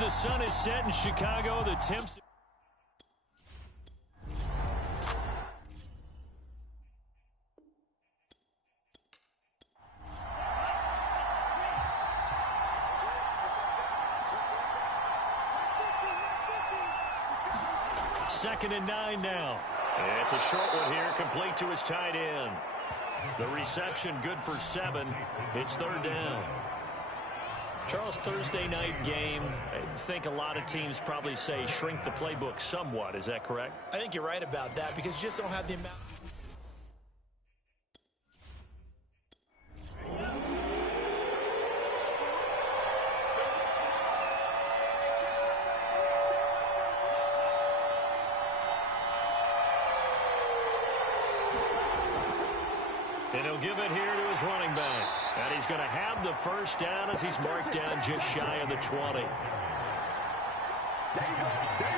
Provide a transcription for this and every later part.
The sun is set in Chicago. The temps. Second and 9 now. It's a short one here, complete to his tight end. The reception good for 7. It's third down. Charles, Thursday night game, I think a lot of teams probably say shrink the playbook somewhat. Is that correct? I think you're right about that because you just don't have the amount. And he'll give it here to his running back. And he's going to have the first down as he's marked down just shy of the 20.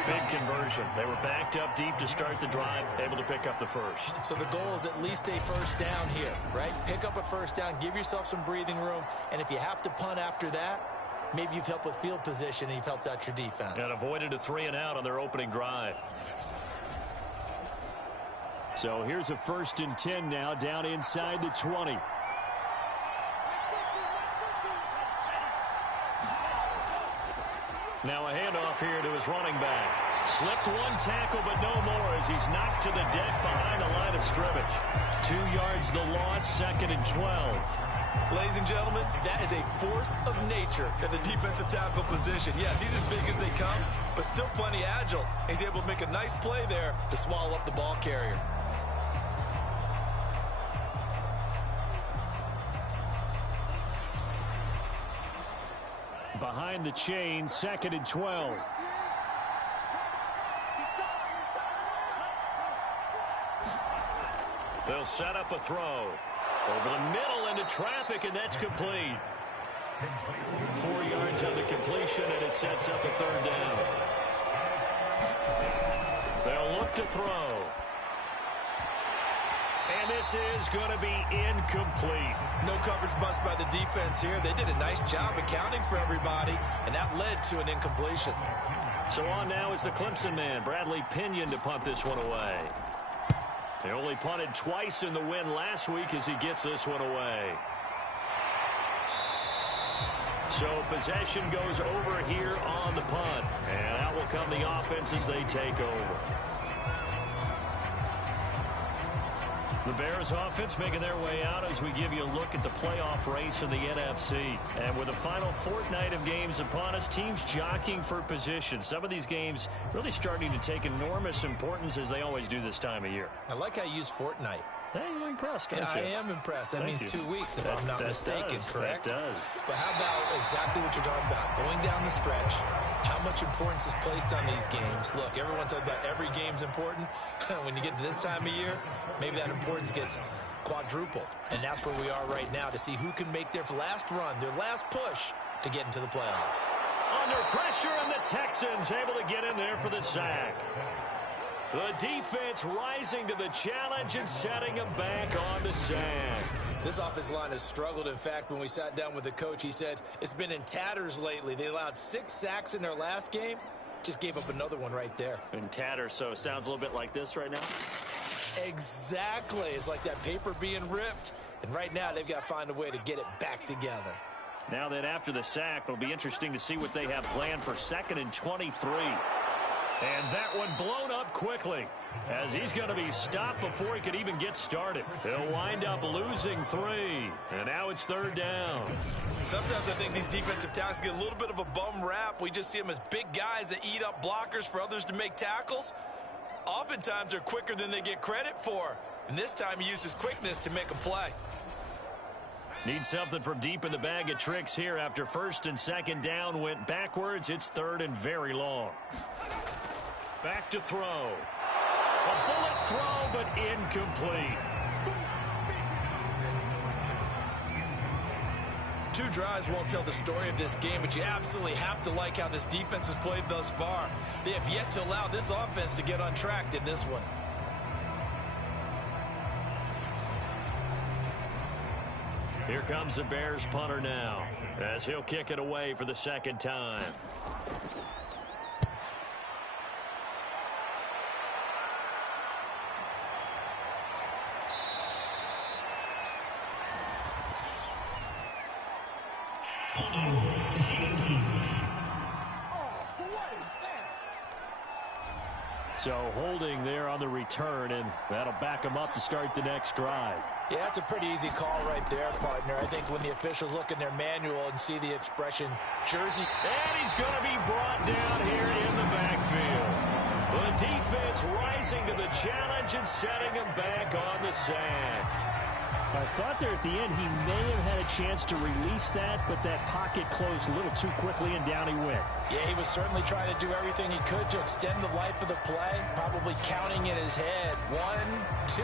Big conversion. They were backed up deep to start the drive, able to pick up the first. So the goal is at least a first down here, right? Pick up a first down, give yourself some breathing room, and if you have to punt after that, maybe you've helped with field position and you've helped out your defense. And avoided a 3-and-out on their opening drive. So here's a 1st and 10 now, down inside the 20. Now a handoff here to his running back. Slipped one tackle, but no more as he's knocked to the deck behind the line of scrimmage. 2 yards the loss, 2nd and 12. Ladies and gentlemen, that is a force of nature at the defensive tackle position. Yes, he's as big as they come, but still plenty agile. He's able to make a nice play there to swallow up the ball carrier. Behind the chain, 2nd and 12. They'll set up a throw. Over the middle into traffic, and that's complete. 4 yards on the completion, and it sets up a third down. They'll look to throw. And this is going to be incomplete. No coverage bust by the defense here. They did a nice job accounting for everybody, and that led to an incompletion. So on now is the Clemson man, Bradley Pinion, to punt this one away. They only punted twice in the win last week as he gets this one away. So possession goes over here on the punt. And out will come the offense as they take over. The Bears offense making their way out as we give you a look at the playoff race in the NFC. And with the final fortnight of games upon us, teams jockeying for position. Some of these games really starting to take enormous importance as they always do this time of year. I like how you use fortnight. Hey, you're impressed, don't you? I am impressed. That means 2 weeks if I'm not mistaken, correct? That does. But how about exactly what you're talking about? Going down the stretch, how much importance is placed on these games? Look, everyone talks about every game's important. When you get to this time of year, maybe that importance gets quadrupled. And that's where we are right now to see who can make their last run, their last push to get into the playoffs. Under pressure, and the Texans able to get in there for the sack. The defense rising to the challenge and setting them back on the sack. This offensive line has struggled. In fact, when we sat down with the coach, he said it's been in tatters lately. They allowed 6 sacks in their last game. Just gave up another one right there. In tatters, so it sounds a little bit like this right now? Exactly. It's like that paper being ripped. And right now, they've got to find a way to get it back together. Now that after the sack, it'll be interesting to see what they have planned for 2nd and 23. And that one blown up quickly as he's going to be stopped before he could even get started. He'll wind up losing 3. And now it's third down. Sometimes I think these defensive tackles get a little bit of a bum rap. We just see them as big guys that eat up blockers for others to make tackles. Oftentimes they're quicker than they get credit for. And this time he used his quickness to make a play. Need something from deep in the bag of tricks here after 1st and 2nd down went backwards. It's 3rd and very long. Back to throw. A bullet throw, but incomplete. 2 drives won't tell the story of this game, but you absolutely have to like how this defense has played thus far. They have yet to allow this offense to get on track in this one. Here comes the Bears punter now as he'll kick it away for the 2nd time. So holding there on the return, and that'll back them up to start the next drive. Yeah, that's a pretty easy call right there, partner. I think when the officials look in their manual and see the expression, jersey. And he's going to be brought down here in the backfield. The defense rising to the challenge and setting him back on the sack. I thought there at the end he may have had a chance to release that, but that pocket closed a little too quickly, and down he went. Yeah, he was certainly trying to do everything he could to extend the life of the play, probably counting in his head 1, 2,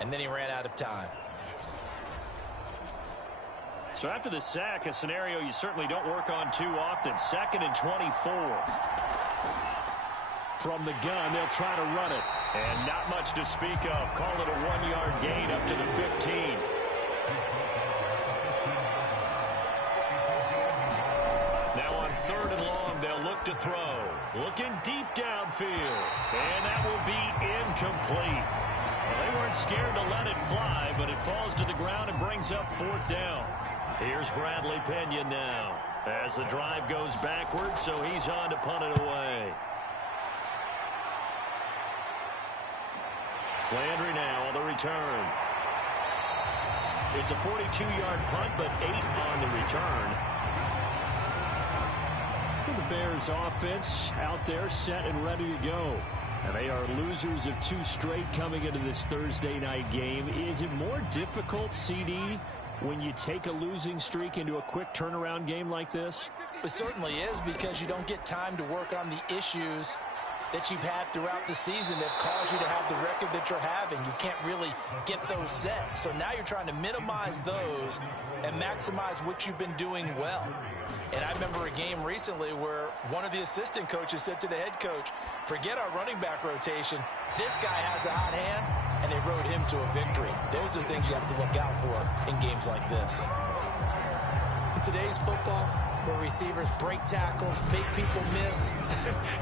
and then he ran out of time. So after the sack, a scenario you certainly don't work on too often. 2nd and 24. From the gun, they'll try to run it. And not much to speak of. Call it a 1-yard gain up to the 15. Now on 3rd and long, they'll look to throw. Looking deep downfield. And that will be incomplete. Well, they weren't scared to let it fly, but it falls to the ground and brings up 4th down. Here's Bradley Pena now as the drive goes backwards, so he's on to punt it away. Landry now on the return. It's a 42-yard punt, but 8 on the return. The Bears offense out there set and ready to go. And they are losers of 2 straight coming into this Thursday night game. Is it more difficult, CD, when you take a losing streak into a quick turnaround game like this? It certainly is, because you don't get time to work on the issues that you've had throughout the season that have caused you to have the record that you're having. You can't really get those set. So now you're trying to minimize those and maximize what you've been doing well. And I remember a game recently where one of the assistant coaches said to the head coach, forget our running back rotation. This guy has a hot hand, and they rode him to a victory. Those are things you have to look out for in games like this. In today's football, where receivers break tackles, make people miss,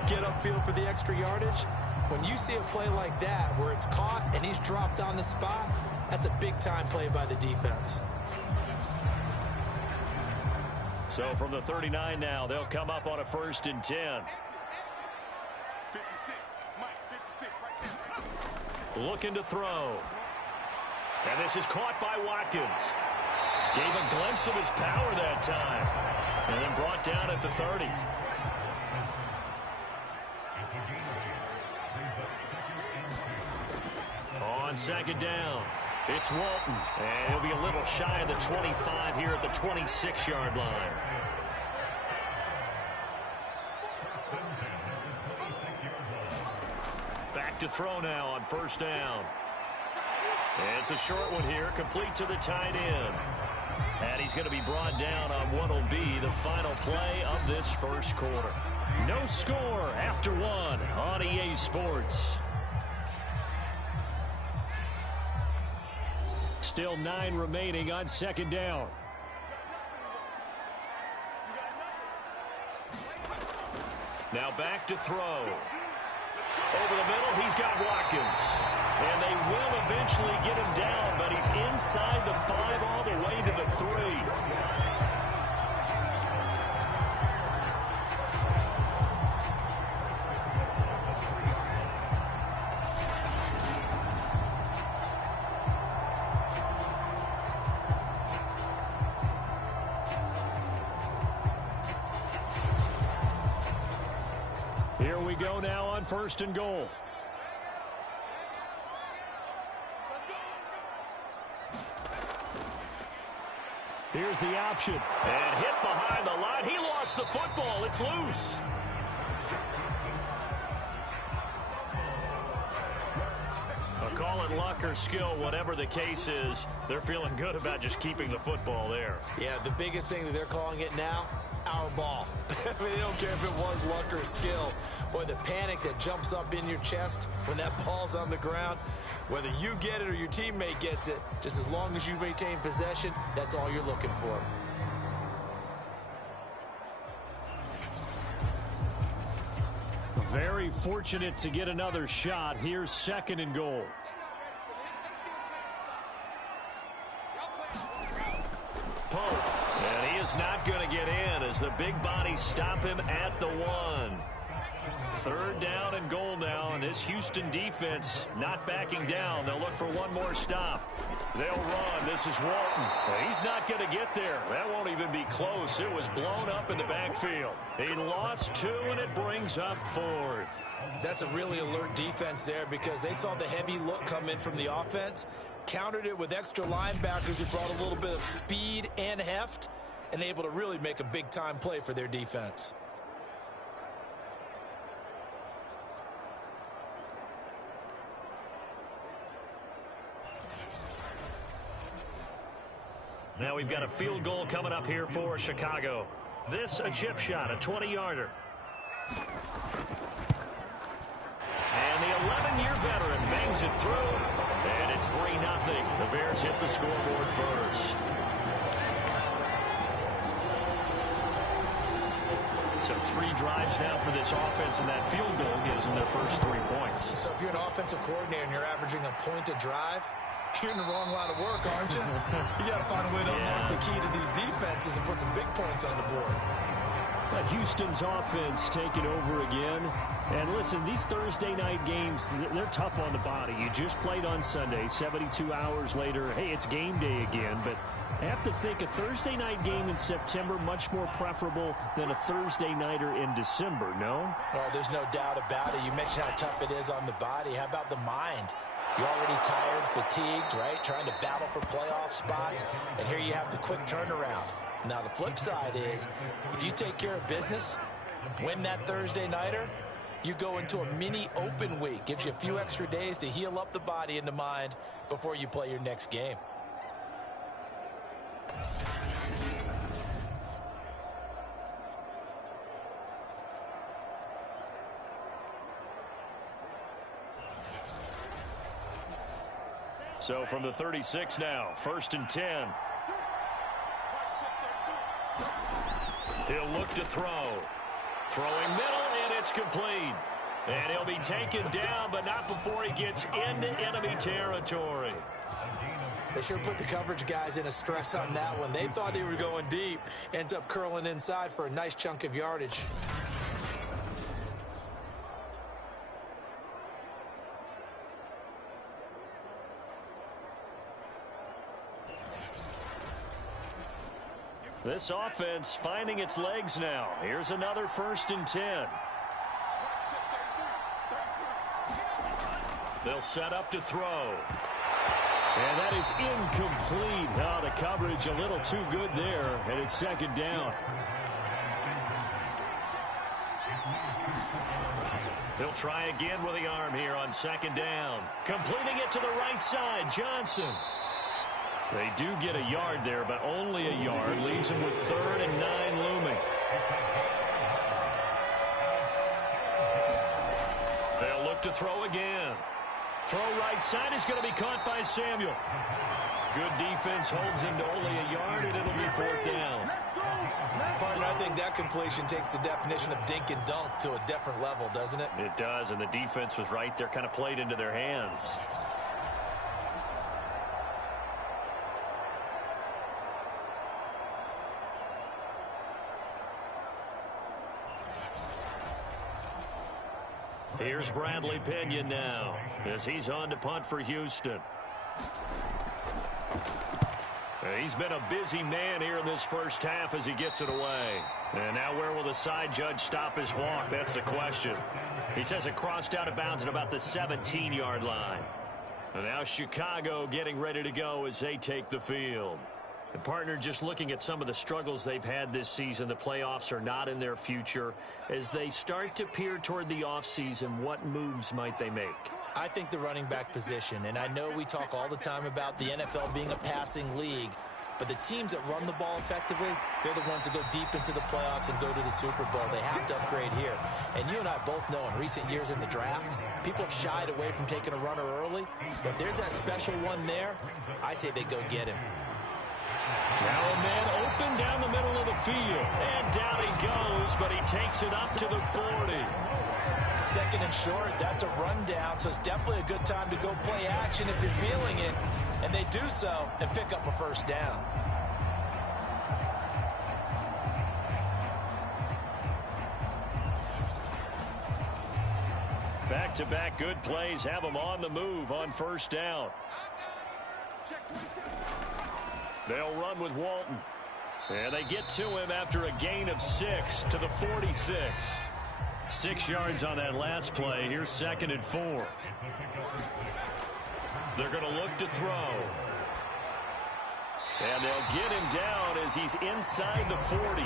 get upfield for the extra yardage, when you see a play like that where it's caught and he's dropped on the spot, that's a big-time play by the defense. So from the 39 now, they'll come up on a 1st and 10. 56, Mike, 56, right there. Looking to throw. And this is caught by Watkins. Gave a glimpse of his power that time. And then brought down at the 30. On 2nd down, it's Walton. And he'll be a little shy of the 25 here at the 26-yard line. Back to throw now on 1st down. And it's a short one here, complete to the tight end. And he's going to be brought down on what will be the final play of this 1st quarter. No score after 1 on EA Sports. Still 9 remaining on 2nd down. Now back to throw. Over the middle, he's got Watkins. And they will eventually get him down, but he's inside the 5 all the way to the 3. Here we go now on 1st and goal. Here's the option. And hit behind the line. He lost the football. It's loose. I'll call it luck or skill, whatever the case is. They're feeling good about just keeping the football there. Yeah, the biggest thing that they're calling it now, our ball. I mean, they don't care if it was luck or skill. Boy, the panic that jumps up in your chest when that ball's on the ground, whether you get it or your teammate gets it, just as long as you maintain possession, that's all you're looking for. Very fortunate to get another shot. Here's 2nd and goal. Pope, and he is not going to get in as the big bodies stop him at the 1. Third down and goal now, and this Houston defense not backing down. They'll look for one more stop. They'll run. This is Walton. He's not going to get there. That won't even be close. It was blown up in the backfield. He lost 2, and it brings up 4th. That's a really alert defense there because they saw the heavy look come in from the offense, countered it with extra linebackers who brought a little bit of speed and heft, and able to really make a big-time play for their defense. Now we've got a field goal coming up here for Chicago. This a chip shot, a 20-yarder. And the 11-year veteran bangs it through, and it's 3-0. The Bears hit the scoreboard first. So 3 drives now for this offense, and that field goal gives them their first 3 points. So if you're an offensive coordinator and you're averaging a point a drive, you're in the wrong line of work, aren't you? You got to find a way to unlock the key to these defenses and put some big points on the board. But Houston's offense taking over again. And listen, these Thursday night games, they're tough on the body. You just played on Sunday. 72 hours later, hey, it's game day again. But I have to think a Thursday night game in September much more preferable than a Thursday nighter in December, no? Well, there's no doubt about it. You mentioned how tough it is on the body. How about the mind? You're already tired, fatigued, right? Trying to battle for playoff spots. And here you have the quick turnaround. Now, the flip side is, if you take care of business, win that Thursday nighter, you go into a mini open week. Gives you a few extra days to heal up the body and the mind before you play your next game. So from the 36 now, 1st and 10. He'll look to throw. Throwing middle, and it's complete. And he'll be taken down, but not before he gets into enemy territory. They sure put the coverage guys in a stress on that one. They thought they were going deep. Ends up curling inside for a nice chunk of yardage. This offense finding its legs now. Here's another 1st and 10. They'll set up to throw. And that is incomplete. Oh, the coverage a little too good there, and it's 2nd down. He'll try again with the arm here on 2nd down. Completing it to the right side, Johnson. They do get a yard there, but only a yard. Leaves them with 3rd and 9 looming. They'll look to throw again. Throw right side is going to be caught by Samuel. Good defense holds him to only a yard, and it'll be 4th down. Partner, I think that completion takes the definition of dink and dunk to a different level, doesn't it? It does, and the defense was right there, kind of played into their hands. Here's Bradley Pinion now as he's on to punt for Houston. He's been a busy man here in this first half as he gets it away. And now where will the side judge stop his walk? That's the question. He says it crossed out of bounds at about the 17-yard line. And now Chicago getting ready to go as they take the field. And partner, just looking at some of the struggles they've had this season, the playoffs are not in their future. As they start to peer toward the offseason, what moves might they make? I think the running back position, and I know we talk all the time about the NFL being a passing league, but the teams that run the ball effectively, they're the ones that go deep into the playoffs and go to the Super Bowl. They have to upgrade here. And you and I both know in recent years in the draft, people have shied away from taking a runner early, but if there's that special one there, I say they go get him. Now a man open down the middle of the field. And down he goes, but he takes it up to the 40. 2nd and short, that's a rundown, so it's definitely a good time to go play action if you're feeling it. And they do so and pick up a 1st down. Back-to-back good plays have them on the move on first down. They'll run with Walton. And they get to him after a gain of 6 to the 46. 6 yards on that last play. Here's 2nd and 4. They're going to look to throw. And they'll get him down as he's inside the 40.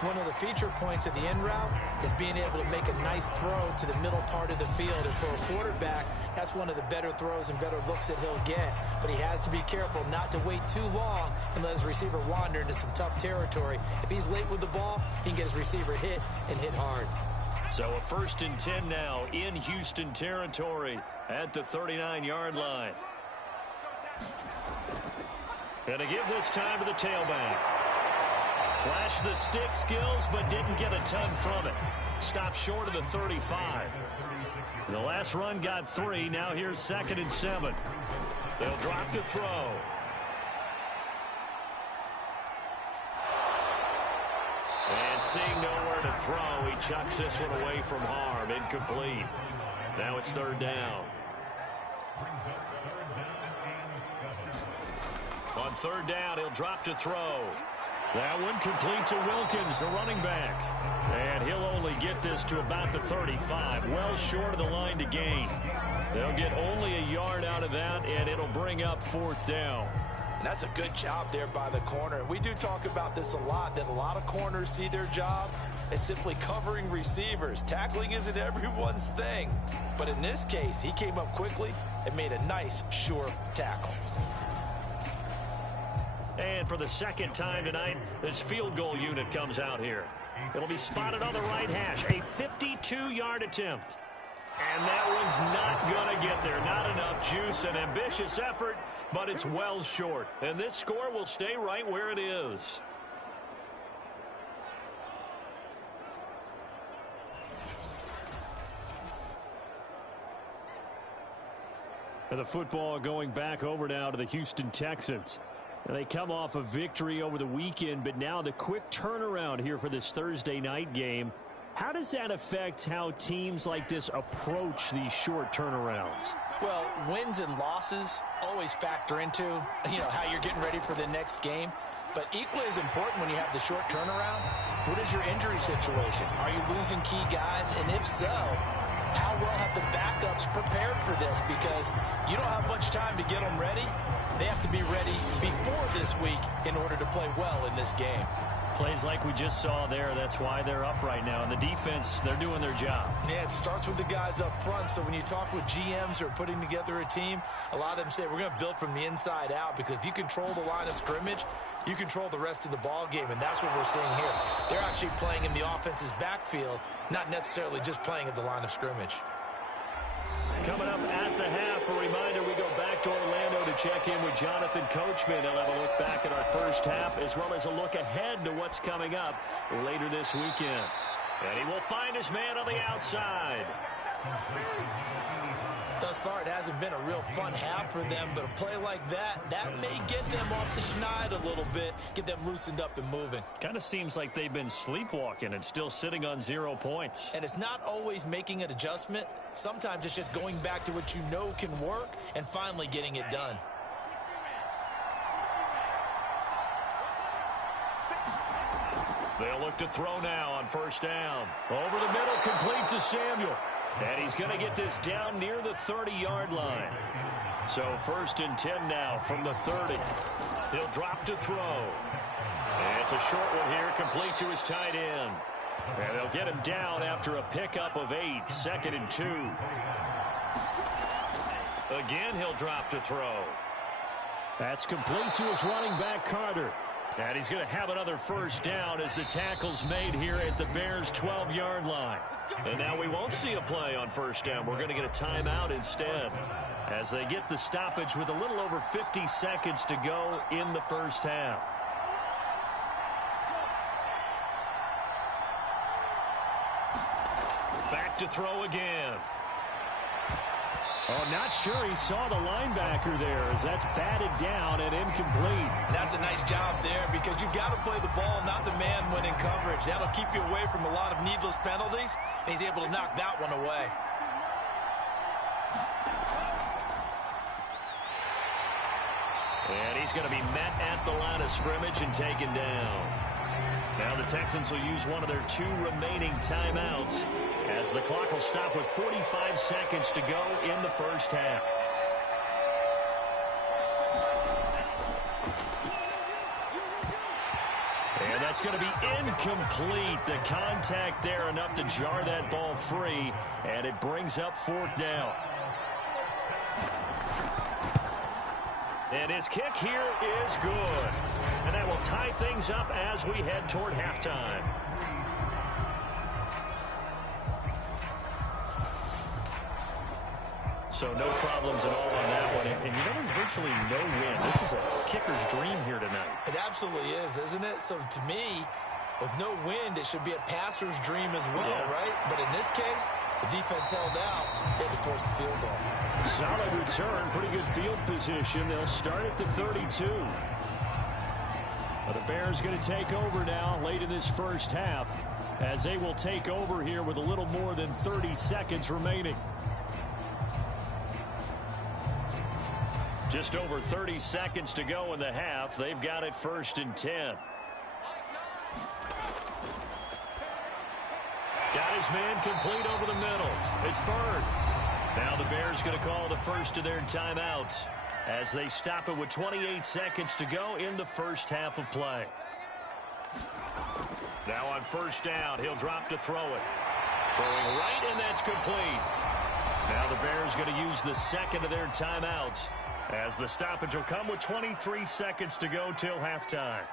One of the feature points of the in route is being able to make a nice throw to the middle part of the field. And for a quarterback, that's one of the better throws and better looks that he'll get. But he has to be careful not to wait too long and let his receiver wander into some tough territory. If he's late with the ball, he can get his receiver hit and hit hard. So a 1st and 10 now in Houston territory at the 39-yard line. And to give this time to the tailback. Flashed the stick skills, but didn't get a ton from it. Stopped short of the 35. The last run got 3. Now here's 2nd and 7. They'll drop to throw. And seeing nowhere to throw, he chucks this one away from harm. Incomplete. Now it's 3rd down. On 3rd down, he'll drop to throw. That one complete to Wilkins, the running back. And he'll only get this to about the 35, well short of the line to gain. They'll get only a yard out of that, and it'll bring up 4th down. And that's a good job there by the corner. We do talk about this a lot, that a lot of corners see their job as simply covering receivers. Tackling isn't everyone's thing. But in this case, he came up quickly and made a nice, sure tackle. And for the 2nd time tonight, this field goal unit comes out here. It'll be spotted on the right hash. A 52-yard attempt. And that one's not going to get there. Not enough juice. An ambitious effort, but it's well short. And this score will stay right where it is. And the football going back over now to the Houston Texans. And they come off a victory over the weekend, but now the quick turnaround here for this Thursday night game. How does that affect how teams like this approach these short turnarounds? Well, wins and losses always factor into, how you're getting ready for the next game. But equally as important when you have the short turnaround, what is your injury situation? Are you losing key guys? And if so, how well have the backups prepared for this? Because you don't have much time to get them ready. They have to be ready before this week in order to play well in this game. Plays like we just saw there, that's why they're up right now. And the defense, they're doing their job. Yeah, it starts with the guys up front. So when you talk with GMs who are putting together a team, a lot of them say we're going to build from the inside out, because if you control the line of scrimmage, you control the rest of the ball game, and that's what we're seeing here. They're actually playing in the offense's backfield, not necessarily just playing at the line of scrimmage. Coming up at the half, a reminder, we go back to Orlando to check in with Jonathan Coachman. He'll have a look back at our first half, as well as a look ahead to what's coming up later this weekend. And he will find his man on the outside. Thus far, it hasn't been a real fun half for them, but a play like that may get them off the schneid a little bit, get them loosened up and moving. Kind of seems like they've been sleepwalking and still sitting on 0 points. And it's not always making an adjustment. Sometimes it's just going back to what you know can work and finally getting it done. They'll look to throw now on first down. Over the middle, complete to Samuel. And he's going to get this down near the 30-yard line. So 1st and 10 now from the 30. He'll drop to throw. And it's a short one here, complete to his tight end. And they'll get him down after a pickup of 8, 2nd and 2. Again, he'll drop to throw. That's complete to his running back, Carter. And he's going to have another first down as the tackle's made here at the Bears' 12-yard line. And now we won't see a play on first down. We're going to get a timeout instead as they get the stoppage with a little over 50 seconds to go in the first half. Back to throw again. Oh, not sure he saw the linebacker there as that's batted down and incomplete. That's a nice job there because you've got to play the ball, not the man when in coverage. That'll keep you away from a lot of needless penalties, and he's able to knock that one away. And he's going to be met at the line of scrimmage and taken down. Now the Texans will use one of their 2 remaining timeouts as the clock will stop with 45 seconds to go in the first half. And that's going to be incomplete. The contact there enough to jar that ball free, and it brings up 4th down. And his kick here is good. And that will tie things up as we head toward halftime. So no problems at all on that one. And you know, there's virtually no wind. This is a kicker's dream here tonight. It absolutely is, isn't it? So to me, with no wind, it should be a passer's dream as well, right? But in this case, the defense held out. They had to force the field goal. Solid return, pretty good field position. They'll start at the 32. But the Bears going to take over now late in this first half as they will take over here with a little more than 30 seconds remaining. Just over 30 seconds to go in the half. They've got it 1st and 10. Got his man complete over the middle. It's Bird. Now the Bears going to call the first of their timeouts as they stop it with 28 seconds to go in the first half of play. Now on 1st down, he'll drop to throw it. Throwing right, and that's complete. Now the Bears going to use the second of their timeouts as the stoppage will come with 23 seconds to go till halftime.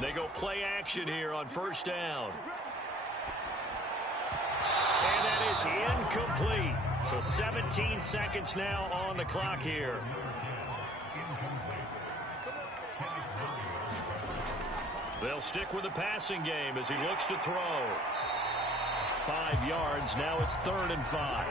They go play action here on 1st down. And that is incomplete. So 17 seconds now on the clock here. They'll stick with the passing game as he looks to throw. 5 yards. Now it's 3rd and 5.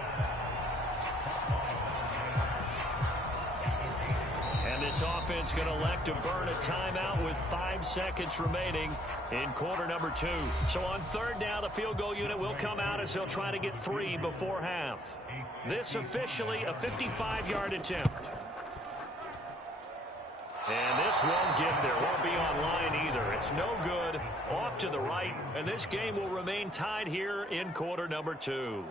And this offense going to elect to burn a timeout with 5 seconds remaining in quarter number 2. So on 3rd down, the field goal unit will come out as they'll try to get 3 before half. This officially a 55-yard attempt. And this won't get there. Won't be online either. It's no good. Off to the right. And this game will remain tied here in quarter number 2.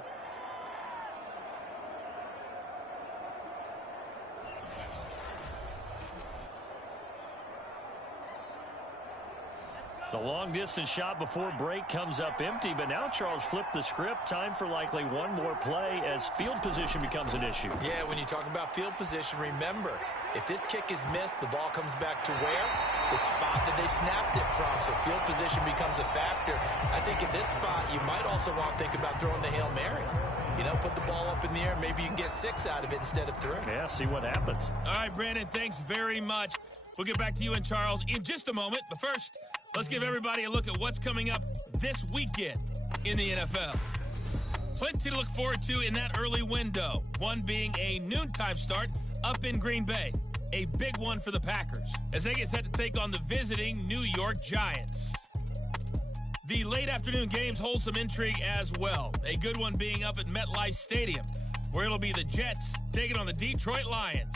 The long-distance shot before break comes up empty, but now Charles flipped the script. Time for likely one more play as field position becomes an issue. Yeah, when you talk about field position, remember, if this kick is missed, the ball comes back to where? The spot that they snapped it from. So field position becomes a factor. I think in this spot, you might also want to think about throwing the Hail Mary. You know, put the ball up in the air. Maybe you can get 6 out of it instead of 3. Yeah, see what happens. All right, Brandon, thanks very much. We'll get back to you and Charles in just a moment. But first, let's give everybody a look at what's coming up this weekend in the NFL. Plenty to look forward to in that early window. One being a noontime start up in Green Bay. A big one for the Packers as they get set to take on the visiting New York Giants. The late afternoon games hold some intrigue as well. A good one being up at MetLife Stadium, where it'll be the Jets taking on the Detroit Lions.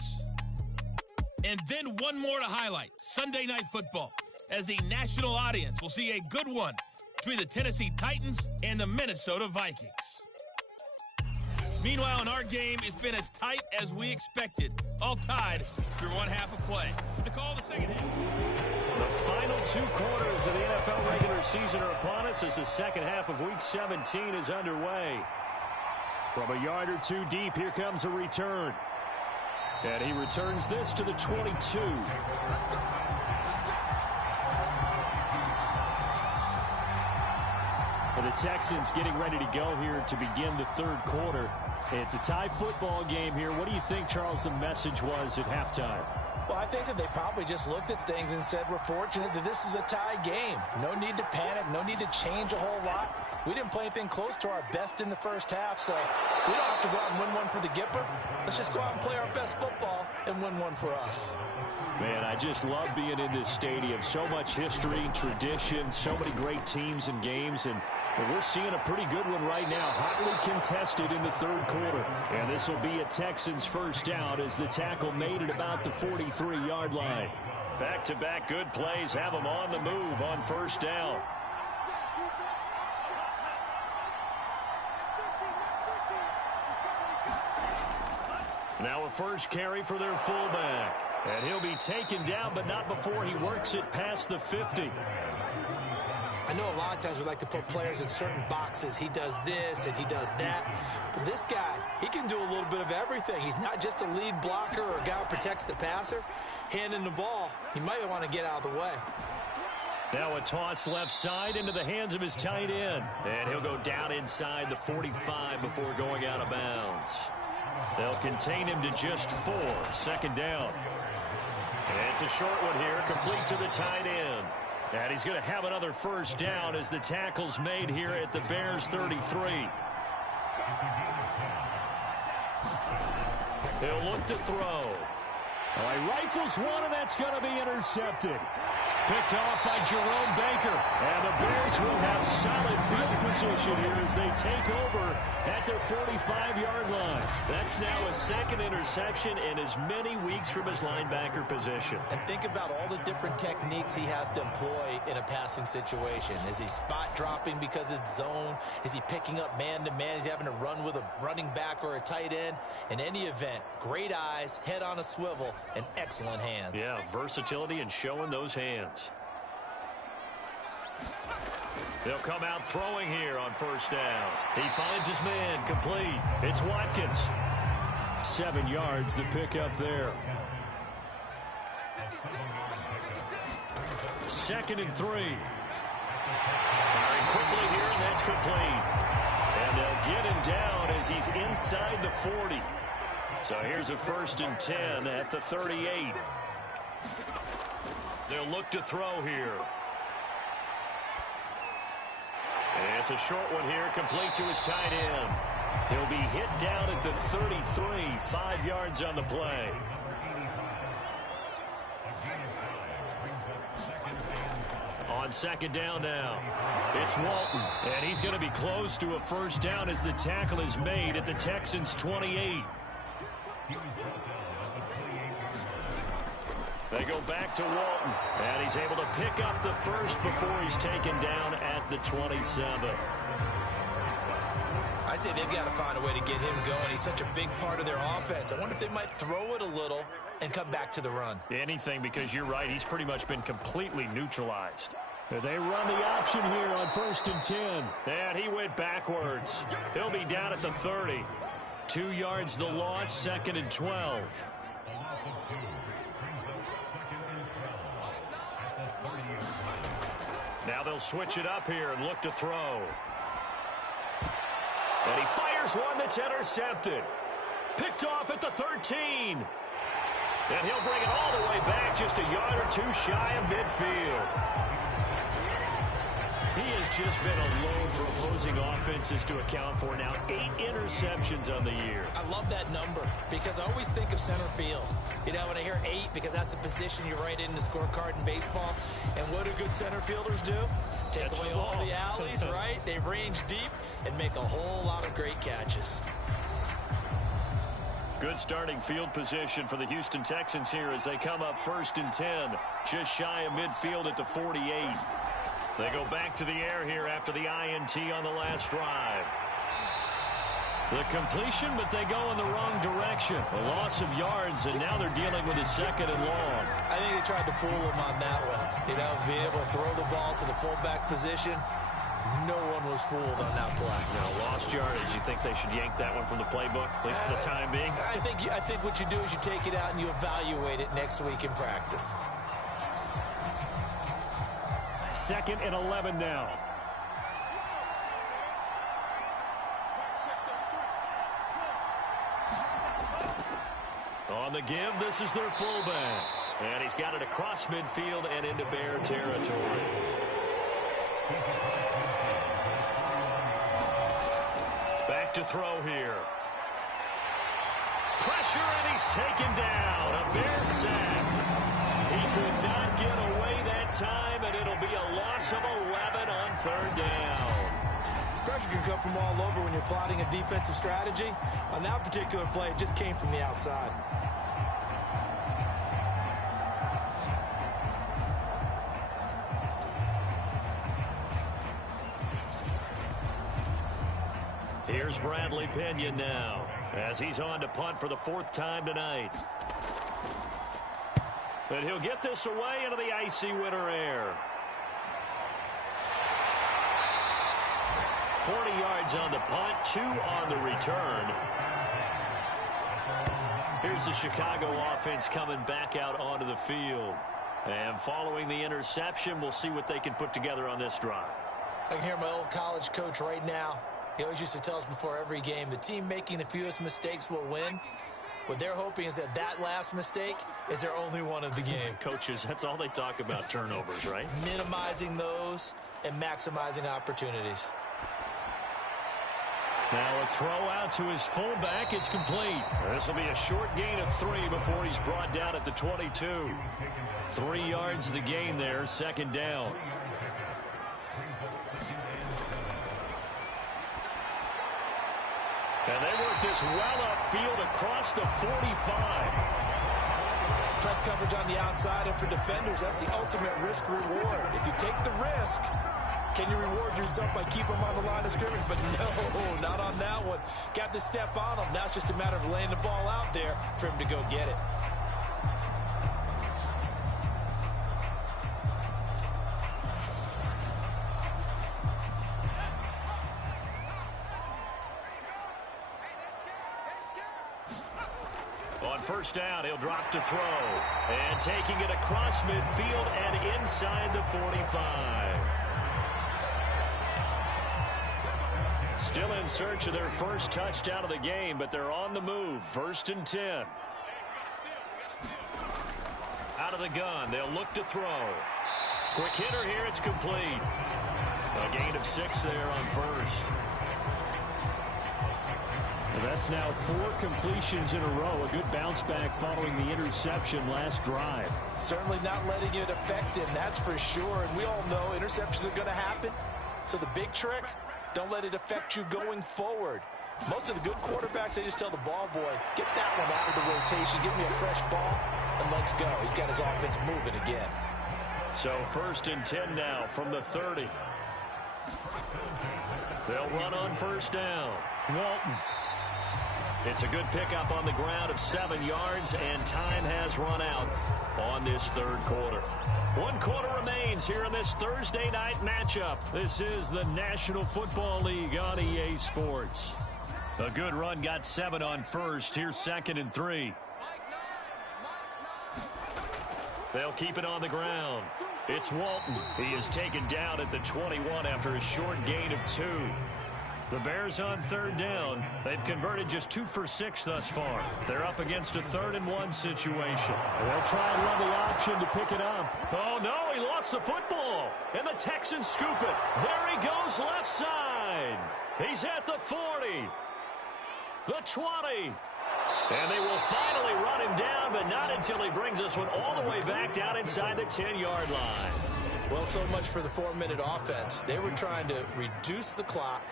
And then one more to highlight, Sunday Night Football, as the national audience will see a good one between the Tennessee Titans and the Minnesota Vikings. Meanwhile, in our game, it's been as tight as we expected, all tied through one half of play. The call of the second half. The final 2 quarters of the NFL regular season are upon us as the second half of Week 17 is underway. From a yard or 2 deep, here comes a return. And he returns this to the 22. For the Texans getting ready to go here to begin the 3rd quarter. It's a tie football game here. What do you think, Charles, the message was at halftime? Well, I think that they probably just looked at things and said, we're fortunate that this is a tie game. No need to panic. No need to change a whole lot. We didn't play anything close to our best in the first half, so we don't have to go out and win one for the Gipper. Let's just go out and play our best football and win one for us. Man, I just love being in this stadium. So much history, tradition, so many great teams and games, and we're seeing a pretty good one right now, hotly contested in the third quarter. And this will be a Texans first down as the tackle made it about the 43-yard line. Back-to-back good plays have them on the move on first down. Now a first carry for their fullback. And he'll be taken down, but not before he works it past the 50. I know a lot of times we like to put players in certain boxes. He does this and he does that. But this guy, he can do a little bit of everything. He's not just a lead blocker or a guy who protects the passer. Handing the ball, he might want to get out of the way. Now a toss left side into the hands of his tight end. And he'll go down inside the 45 before going out of bounds. They'll contain him to just 4. Second down. And it's a short one here, complete to the tight end. And he's going to have another first down as the tackle's made here at the Bears 33. He'll look to throw. All right, rifles one, and that's going to be intercepted. Picked off by Jerome Baker. And the Bears will have solid field position here as they take over at their 45-yard line. That's now a second interception in as many weeks from his linebacker position. And think about all the different techniques he has to employ in a passing situation. Is he spot dropping because it's zone? Is he picking up man-to-man? Is he having to run with a running back or a tight end? In any event, great eyes, head on a swivel, and excellent hands. Yeah, versatility and showing those hands. They'll come out throwing here on first down. He finds his man, complete. It's Watkins. 7 yards, the pickup there. 2nd and 3. Firing quickly here, and that's complete. And they'll get him down as he's inside the 40. So here's a 1st and 10 at the 38. They'll look to throw here. And it's a short one here, complete to his tight end. He'll be hit down at the 33, 5 yards on the play. On second down now, it's Walton. And he's going to be close to a first down as the tackle is made at the Texans' 28. They go back to Walton, and he's able to pick up the first before he's taken down at the 27. I'd say they've got to find a way to get him going. He's such a big part of their offense. I wonder if they might throw it a little and come back to the run. Anything, because you're right, he's pretty much been completely neutralized. They run the option here on 1st and 10. And he went backwards. He'll be down at the 30. 2 yards the loss, 2nd and 12. Now they'll switch it up here and look to throw. And he fires one that's intercepted. Picked off at the 13. And he'll bring it all the way back just a yard or two shy of midfield. He has just been a load for opposing offenses to account for now. 8 interceptions on the year. I love that number because I always think of center field. You know, when I hear 8, because that's the position you write in the scorecard in baseball. And what do good center fielders do? Take away all the alleys, right? They range deep and make a whole lot of great catches. Good starting field position for the Houston Texans here as they come up 1st and 10. Just shy of midfield at the 48. They go back to the air here after the INT on the last drive. The completion, but they go in the wrong direction. A loss of yards, and now they're dealing with a 2nd and long. I think they tried to fool him on that one. You know, being able to throw the ball to the fullback position. No one was fooled on that play. No, lost yardage. You think they should yank that one from the playbook, at least for the time being? I think what you do is you take it out and you evaluate it next week in practice. 2nd and 11 now. On the give, this is their fullback. And he's got it across midfield and into Bear territory. Back to throw here. Pressure, and he's taken down. A Bear sack. He could not get away that time, and it'll be a loss of 11 on third down. Pressure can come from all over when you're plotting a defensive strategy. On that particular play, it just came from the outside. Here's Bradley Pinion now, as he's on to punt for the 4th time tonight. And he'll get this away into the icy winter air. 40 yards on the punt, 2 on the return. Here's the Chicago offense coming back out onto the field. And following the interception, we'll see what they can put together on this drive. I can hear my old college coach right now. He always used to tell us before every game, the team making the fewest mistakes will win. What they're hoping is that that last mistake is their only one of the game. Coaches, that's all they talk about, turnovers, right? Minimizing those and maximizing opportunities. Now a throw out to his fullback is complete. This will be a short gain of 3 before he's brought down at the 22. 3 yards the gain there, 2nd down. And they work this well upfield across the 45. Press coverage on the outside, and for defenders, that's the ultimate risk-reward. If you take the risk, can you reward yourself by keeping them on the line of scrimmage? But no, not on that one. Got to step on them. Now it's just a matter of laying the ball out there for him to go get it. On 1st down, he'll drop to throw. And taking it across midfield and inside the 45. Still in search of their first touchdown of the game, but they're on the move. 1st and 10. Out of the gun, they'll look to throw. Quick hitter here, it's complete. A gain of 6 there on 1st. Well, that's now 4 completions in a row. A good bounce back following the interception last drive. Certainly not letting it affect him, that's for sure. And we all know interceptions are going to happen. So the big trick, don't let it affect you going forward. Most of the good quarterbacks, they just tell the ball boy, get that one out of the rotation, give me a fresh ball, and let's go. He's got his offense moving again. So 1st and 10 now from the 30. They'll run on 1st down. Walton. It's a good pickup on the ground of 7 yards, and time has run out on this 3rd quarter. 1 quarter remains here in this Thursday night matchup. This is the National Football League on EA Sports. A good run got 7 on 1st. Here's 2nd and 3. They'll keep it on the ground. It's Walton. He is taken down at the 21 after a short gain of 2. The Bears on 3rd down. They've converted just 2 for 6 thus far. They're up against a 3rd and 1 situation. They'll try a level option to pick it up. Oh, no, he lost the football. And the Texans scoop it. There he goes left side. He's at the 40. The 20. And they will finally run him down, but not until he brings this one all the way back down inside the 10-yard line. Well, so much for the 4-minute offense. They were trying to reduce the clock,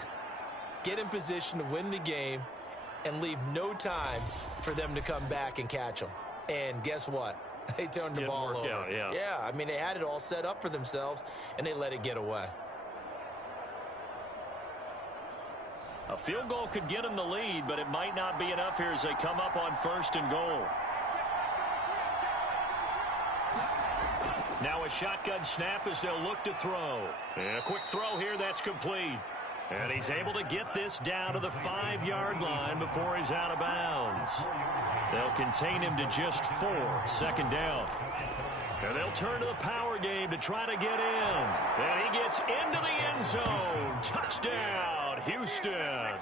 get in position to win the game, and leave no time for them to come back and catch them. And guess what? They turned the ball over. Yeah, I mean, they had it all set up for themselves, and they let it get away. A field goal could get them the lead, but it might not be enough here as they come up on 1st and goal. Now a shotgun snap as they'll look to throw. And a quick throw here, that's complete. And he's able to get this down to the 5-yard line before he's out of bounds. They'll contain him to just 4, 2nd down. And they'll turn to the power game to try to get in. And he gets into the end zone. Touchdown, Houston.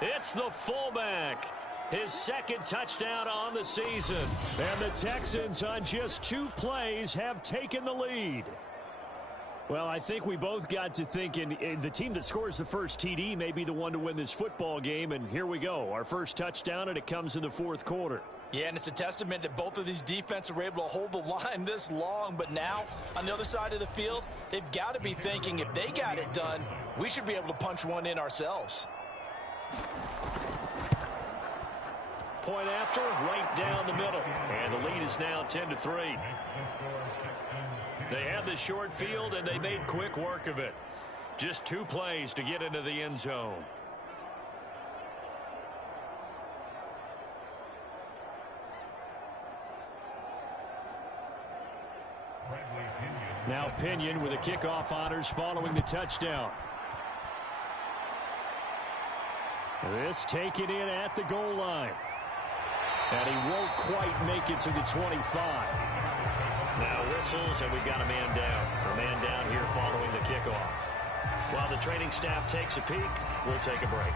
It's the fullback. His second touchdown on the season. And the Texans on just 2 plays have taken the lead. Well, I think we both got to thinking the team that scores the first TD may be the one to win this football game. And here we go. Our first touchdown, and it comes in the 4th quarter. Yeah, and it's a testament that both of these defenses were able to hold the line this long. But now, on the other side of the field, they've got to be thinking if they got it done, we should be able to punch one in ourselves. Point after, right down the middle. And the lead is now 10-3. They had the short field, and they made quick work of it. Just 2 plays to get into the end zone. Now Pinion with the kickoff honors following the touchdown. This taken in at the goal line. And he won't quite make it to the 25. Now whistles, and we've got a man down. A man down here following the kickoff. While the training staff takes a peek, we'll take a break.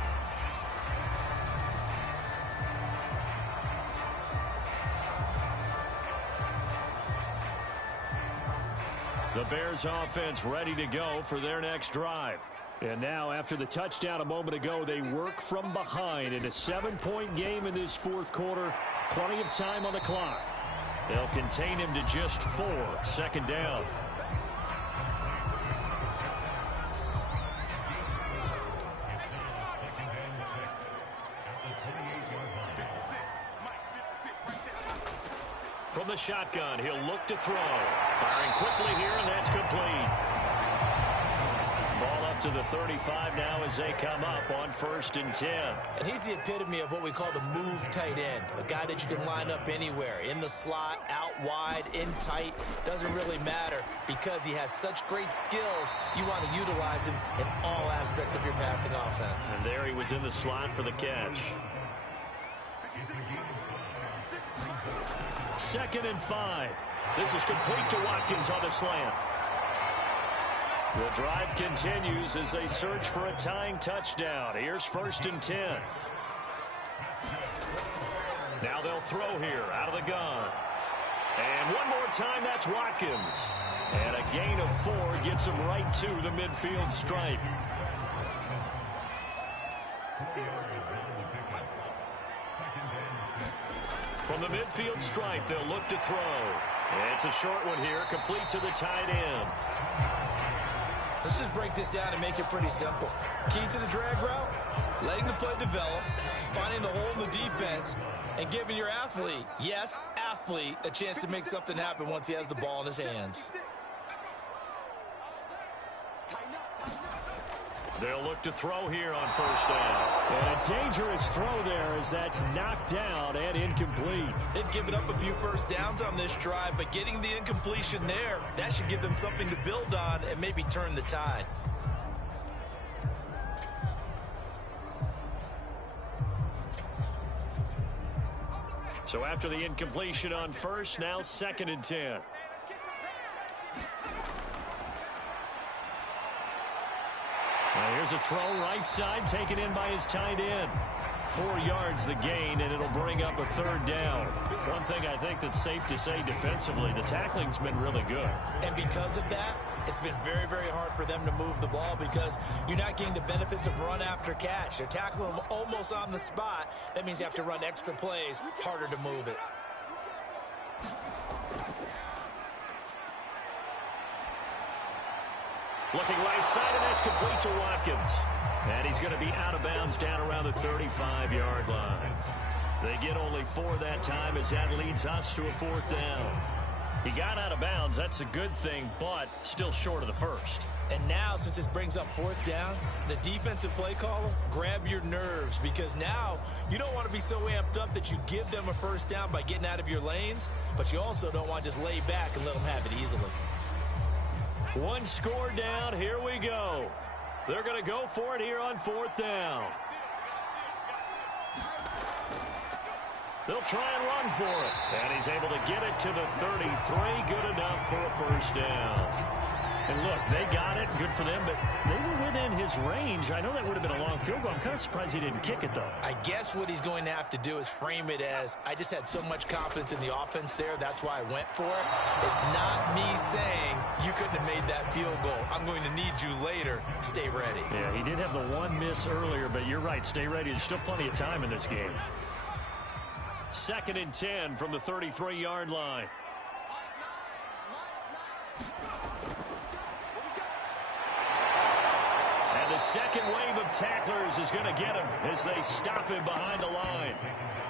The Bears offense ready to go for their next drive. And now, after the touchdown a moment ago, they work from behind in a 7-point game in this 4th quarter. Plenty of time on the clock. They'll contain him to just 4. 2nd down. From the shotgun, he'll look to throw. Firing quickly here, and that's complete. Ball up to the 35 now as they come up on 1st and 10. And he's the epitome of what we call the move tight end. A guy that you can line up anywhere. In the slot, out wide, in tight. Doesn't really matter because he has such great skills. You want to utilize him in all aspects of your passing offense. And there he was in the slot for the catch. 2nd and 5. This is complete to Watkins on the slant. The drive continues as they search for a tying touchdown. Here's 1st and 10. Now they'll throw here out of the gun. And one more time, that's Watkins. And a gain of 4 gets him right to the midfield stripe. From the midfield stripe, they'll look to throw. And it's a short one here, complete to the tight end. Let's just break this down and make it pretty simple. Key to the drag route, letting the play develop, finding the hole in the defense, and giving your athlete, yes, athlete, a chance to make something happen once he has the ball in his hands. They'll look to throw here on 1st down. And a dangerous throw there as that's knocked down and incomplete. They've given up a few 1st downs on this drive, but getting the incompletion there, that should give them something to build on and maybe turn the tide. So after the incompletion on 1st, now 2nd and 10. Now here's a throw right side taken in by his tight end. 4 yards the gain, and it'll bring up a 3rd down. One thing I think that's safe to say defensively, the tackling's been really good. And because of that, it's been very, very hard for them to move the ball because you're not getting the benefits of run after catch. They're tackling them almost on the spot. That means you have to run extra plays, harder to move it. Looking right side, and that's complete to Watkins. And he's going to be out of bounds down around the 35-yard line. They get only 4 that time as that leads us to a 4th down. He got out of bounds. That's a good thing, but still short of the 1st. And now, since this brings up 4th down, the defensive play caller, grab your nerves because now you don't want to be so amped up that you give them a 1st down by getting out of your lanes, but you also don't want to just lay back and let them have it easily. 1 score down. Here we go. They're going to go for it here on 4th down. They'll try and run for it. And he's able to get it to the 33. Good enough for a 1st down. And look, they got it. Good for them, but they were within his range. I know that would have been a long field goal. I'm kind of surprised he didn't kick it, though. I guess what he's going to have to do is frame it as, I just had so much confidence in the offense there, that's why I went for it. It's not me saying you couldn't have made that field goal. I'm going to need you later. Stay ready. Yeah, he did have the one miss earlier, but you're right. Stay ready. There's still plenty of time in this game. 2nd and 10 from the 33-yard line. And the second wave of tacklers is going to get him as they stop him behind the line.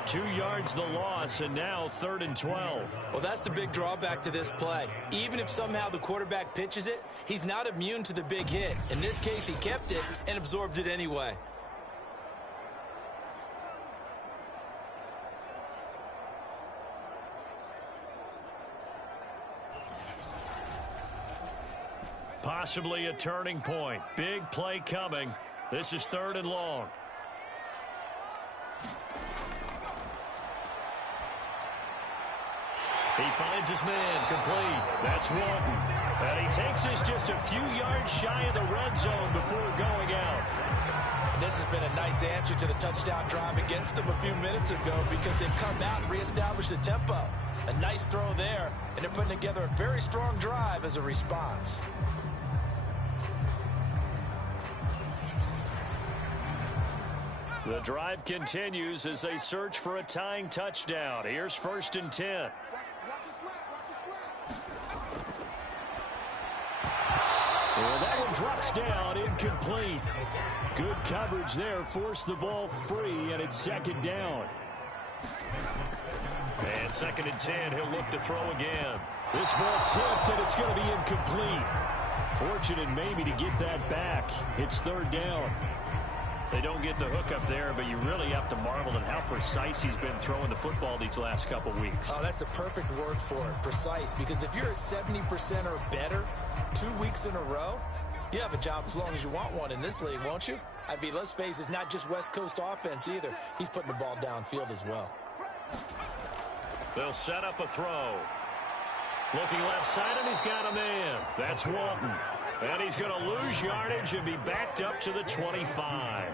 2 yards the loss, and now 3rd and 12. Well, that's the big drawback to this play. Even if somehow the quarterback pitches it, he's not immune to the big hit. In this case, he kept it and absorbed it anyway. Possibly a turning point. Big play coming. This is 3rd and long. He finds his man complete. That's Walton. And he takes us just a few yards shy of the red zone before going out. And this has been a nice answer to the touchdown drive against them a few minutes ago because they've come out and reestablished the tempo. A nice throw there, and they're putting together a very strong drive as a response. The drive continues as they search for a tying touchdown. Here's 1st and 10. Watch your slap. Watch your slap. Well, that one drops down, incomplete. Good coverage there, forced the ball free, and it's 2nd down. And 2nd and 10, he'll look to throw again. This ball tipped, and it's going to be incomplete. Fortunate maybe to get that back. It's 3rd down. They don't get the hook up there, but you really have to marvel at how precise he's been throwing the football these last couple weeks. Oh, that's the perfect word for it, precise. Because if you're at 70% or better 2 weeks in a row, you have a job as long as you want one in this league, won't you? I mean, let's face it, it's not just West Coast offense either. He's putting the ball downfield as well. They'll set up a throw. Looking left side, and he's got a man. That's Walton. And he's going to lose yardage and be backed up to the 25.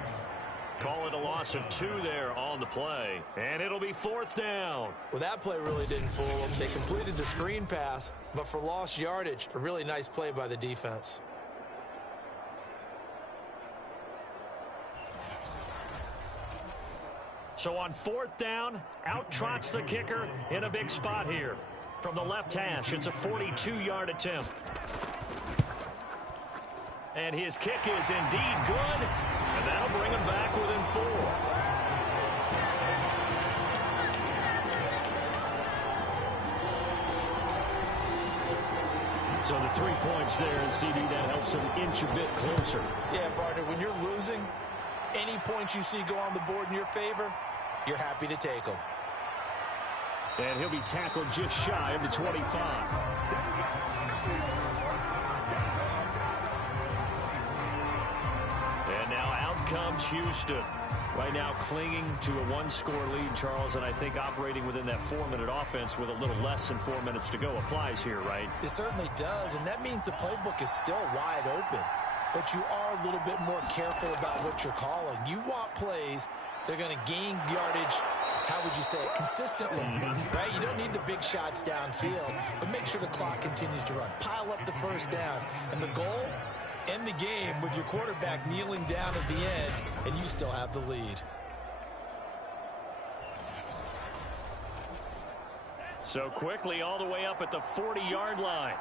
Call it a loss of 2 there on the play. And it'll be 4th down. Well, that play really didn't fool them. They completed the screen pass, but for lost yardage, a really nice play by the defense. So on 4th down, out trots the kicker in a big spot here. From the left hash, it's a 42-yard attempt. And his kick is indeed good, and that'll bring him back within 4. So the 3 points there, and CD, that helps him inch a bit closer. Yeah, partner, when you're losing, any points you see go on the board in your favor, you're happy to take them. And he'll be tackled just shy of the 25. And now out comes Houston. Right now clinging to a 1-score lead, Charles, and I think operating within that 4-minute offense with a little less than 4 minutes to go applies here, right? It certainly does, and that means the playbook is still wide open. But you are a little bit more careful about what you're calling. You want plays that are going to gain yardage, how would you say it, consistently, right? You don't need the big shots downfield, but make sure the clock continues to run. Pile up the first downs. And the goal, end the game with your quarterback kneeling down at the end, and you still have the lead. So quickly all the way up at the 40-yard line.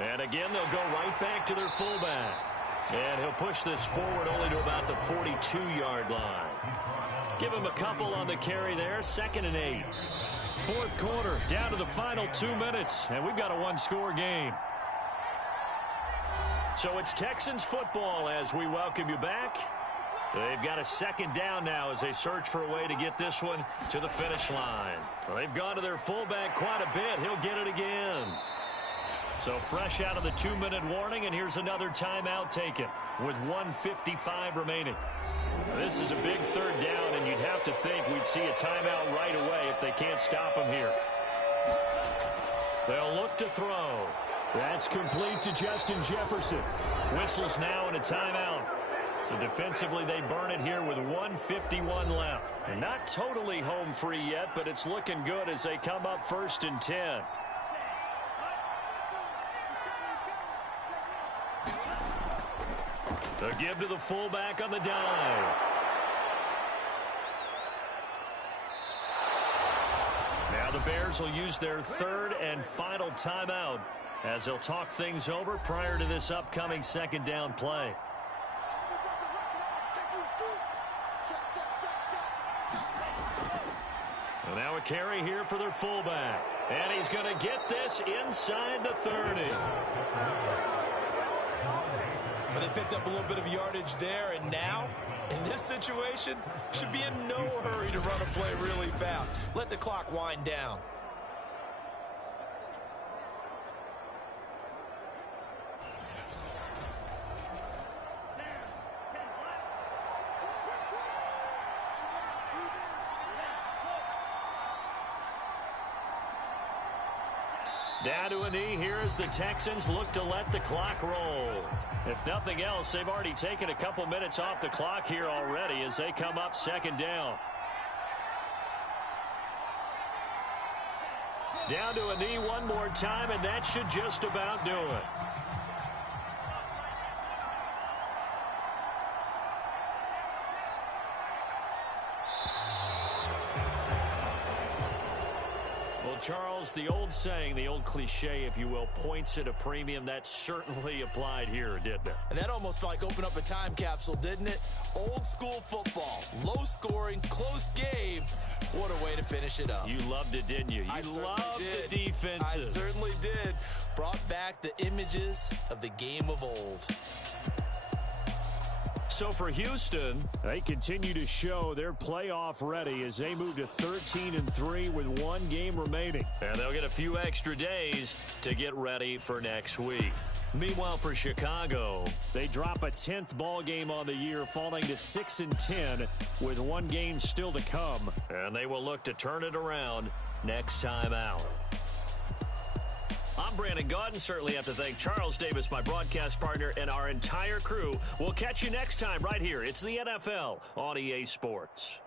And again, they'll go right back to their fullback. And he'll push this forward only to about the 42-yard line. Give him a couple on the carry there. 2nd and 8. 4th quarter, down to the final 2 minutes. And we've got a 1-score game. So it's Texans football as we welcome you back. They've got a 2nd down now as they search for a way to get this one to the finish line. Well, they've gone to their fullback quite a bit. He'll get it again. So fresh out of the 2-minute warning, and here's another timeout taken with 1:55 remaining. This is a big 3rd down, and you'd have to think we'd see a timeout right away if they can't stop him here. They'll look to throw. That's complete to Justin Jefferson. Whistles now and a timeout. So defensively, they burn it here with 1:51 left. And not totally home free yet, but it's looking good as they come up 1st and 10. The give to the fullback on the dive. Now the Bears will use their 3rd and final timeout as they'll talk things over prior to this upcoming 2nd down play. And now a carry here for their fullback. And he's going to get this inside the 30. Well, they picked up a little bit of yardage there, and now, in this situation, should be in no hurry to run a play really fast. Let the clock wind down. Down to a knee here as the Texans look to let the clock roll. If nothing else, they've already taken a couple minutes off the clock here already as they come up 2nd down. Down to a knee one more time, and that should just about do it. Charles, the old saying, the old cliche, if you will, points at a premium, that certainly applied here, didn't it? And that almost felt like opened up a time capsule, didn't it? Old school football, low scoring, close game. What a way to finish it up. You loved it, didn't you? You loved the defenses. I certainly did. Brought back the images of the game of old. So for Houston, they continue to show they're playoff ready as they move to 13-3 with 1 game remaining. And they'll get a few extra days to get ready for next week. Meanwhile, for Chicago, they drop a 10th ball game on the year, falling to 6-10 with 1 game still to come. And they will look to turn it around next time out. I'm Brandon Gaudin. Certainly have to thank Charles Davis, my broadcast partner, and our entire crew. We'll catch you next time right here. It's the NFL on EA Sports.